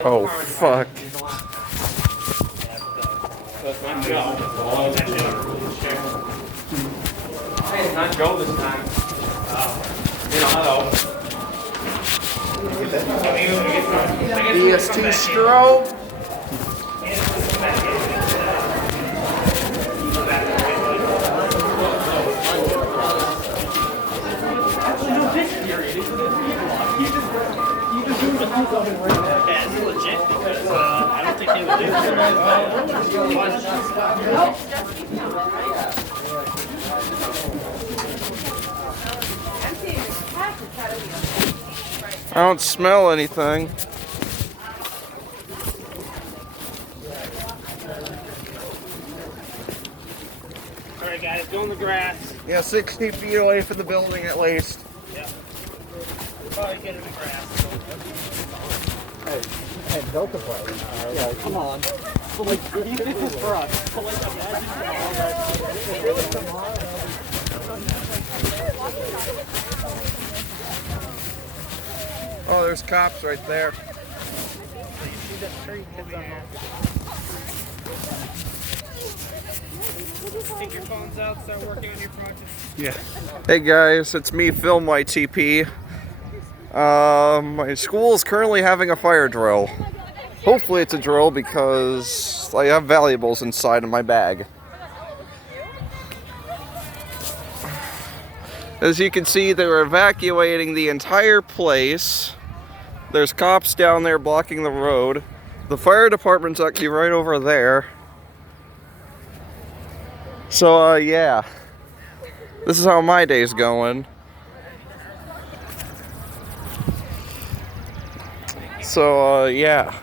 Oh, fuck. Hey, it's not Joe this time. Hello. EST strobe. It's legit because I don't think they would do I don't smell anything. Alright guys, go in the grass. Yeah, 60 feet away from the building at least. Yeah. We'll probably get in the grass. Hey, Delta play. Yeah, come on. But like, even if it's for us, but like, Oh, there's cops right there. Take your phones out, start working on your project. Yeah. Hey guys, it's me, Phil YTP. My school is currently having a fire drill. Hopefully it's a drill because I have valuables inside of my bag. As you can see, they're evacuating the entire place. There's cops down there blocking the road. The fire department's actually right over there. So, yeah. This is how my day's going. So, yeah.